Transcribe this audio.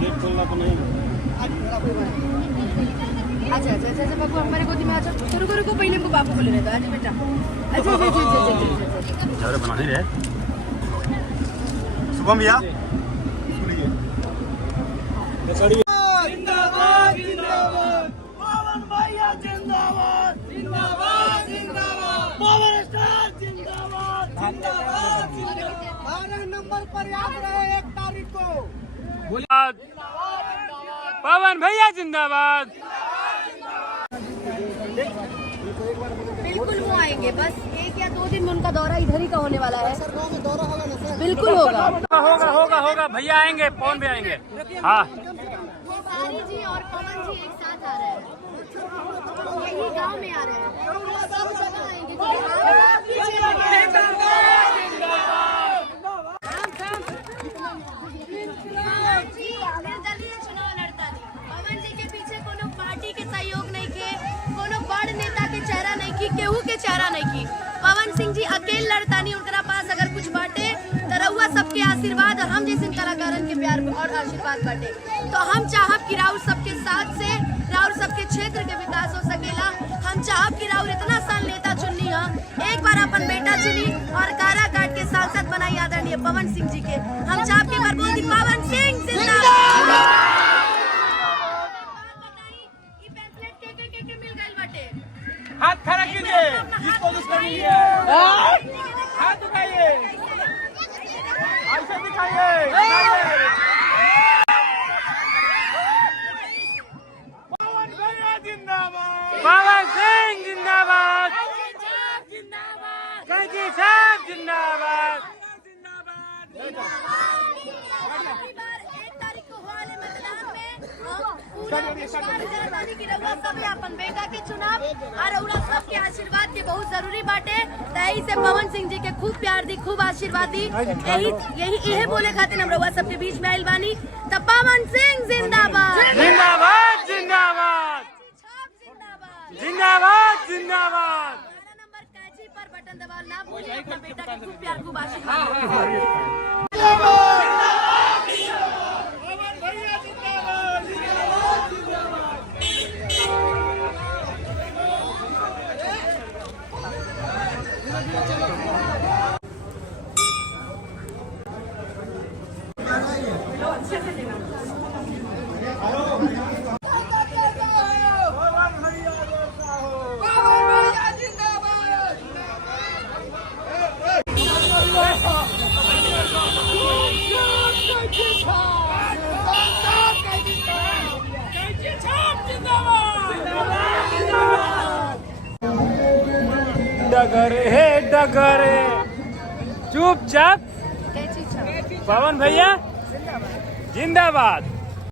Gate खोलना तो नहीं। अच्छा अच्छा अच्छा अच्छा बाबू हमारे गोदी में आ जाओ। रुको रुको पहले हमको बाबू को लेने दो। अच्छा बेटा अच्छा अच्छा अच्छा अच्छा बना नहीं रहे शुभम भैया जिंदाबाद जिंदाबाद पवन भैया जिंदाबाद जिंदाबाद जिंदाबाद पवन स्टार जिंदाबाद जिंदाबाद जिंदाबाद 12 नंबर पर याद रहे 1 तारीख को पवन भैया जिंदाबाद। बिल्कुल वो आएंगे बस 1 या 2 दिन में उनका दौरा इधर ही का होने वाला है। बिल्कुल होगा होगा होगा होगा भैया आएंगे पवन भी आएंगे। हाँ सारी जी और पवन जी एक साथ आ रहे हैं यही गांव में आ रहे हैं सब जगह आएंगे निर्दलीय चुनाव लड़ता नहीं पवन जी के पीछे कोनो पार्टी के सहयोग नहीं के कोनो बड़ नेता के चेहरा नहीं की केहू के चेहरा नहीं की पवन सिंह जी अकेले लड़ता नहीं उनका पास अगर कुछ बाटे तो रउआ सबके आशीर्वाद और हम जैसे कलाकारन के प्यार और आशीर्वाद बाटे तो हम चाहब कि राउर सबके साथ से राउर सबके क्षेत्र के विकास हो सकेला। हम चाहब कि राउर इतना सान नेता चुननी है एक बार अपन बेटा चुनी और काराकाट के सांसद बनाई आदरणीय पवन सिंह जी के। हम चाहब कि बार बोल दी पवन सिंह जिंदाबाद। हाथ खड़ा कीजिए जिसको दुश्मनी है हाथ उठाइए ऐसे दिखाइए पवन भैया जिंदाबाद पवन सिंह जिंदाबाद कैची साहब जिंदाबाद अपन बेटा के चुनाव और सबके आशीर्वाद के बहुत जरूरी बाटे तही से पवन सिंह जी के खूब प्यार दी खूब आशीर्वाद दी यही बोले खातिर हम रउआ सबके बीच में आइल बानी तो पवन सिंह जिंदाबाद जिंदाबाद जिंदाबाद जिंदाबाद जिंदाबाद। नंबर कैची पर बटन दबाव ना भूलिए अपना बेटा के खूब प्यार खूब आशीर्वाद। डगरे चुपचाप पवन भैया जिंदाबाद।